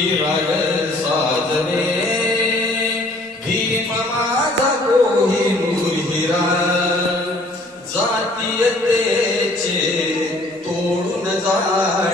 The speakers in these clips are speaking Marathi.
हिराग साजने। भीम माझा कोहिनूर हिरा जातीयतेचे तोडून जाळे।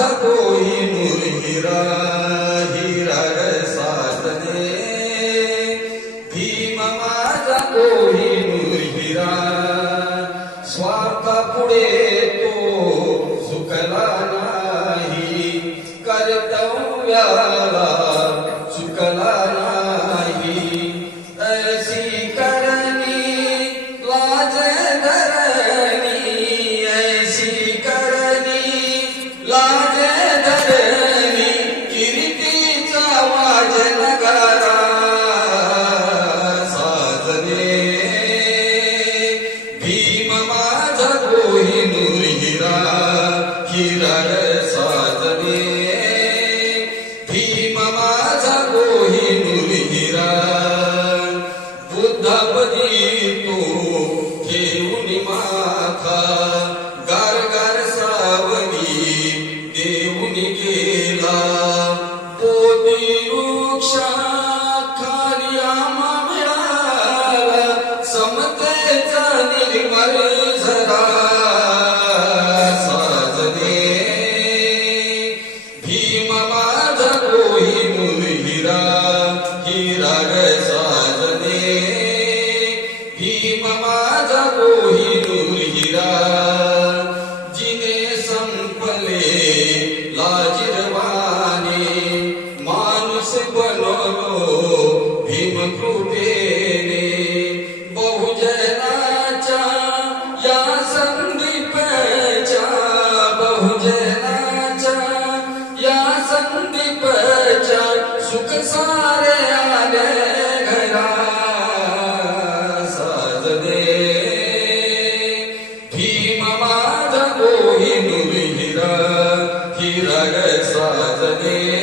माझा कोहिनूर हिरा हिरा ग साजने भीम माझा कोहिनूर हिरा स्वार्था पुढे तो झुकला नाही. कर्तव्याला हिरा ग साजने भीम माझा कोहिनूर हिरा बुद्धपदी तो घेऊन माथा। गार गार सावली देऊन गेला। पोती वृक्षा माझा कोहिनूर हिरा हिरा ग साजने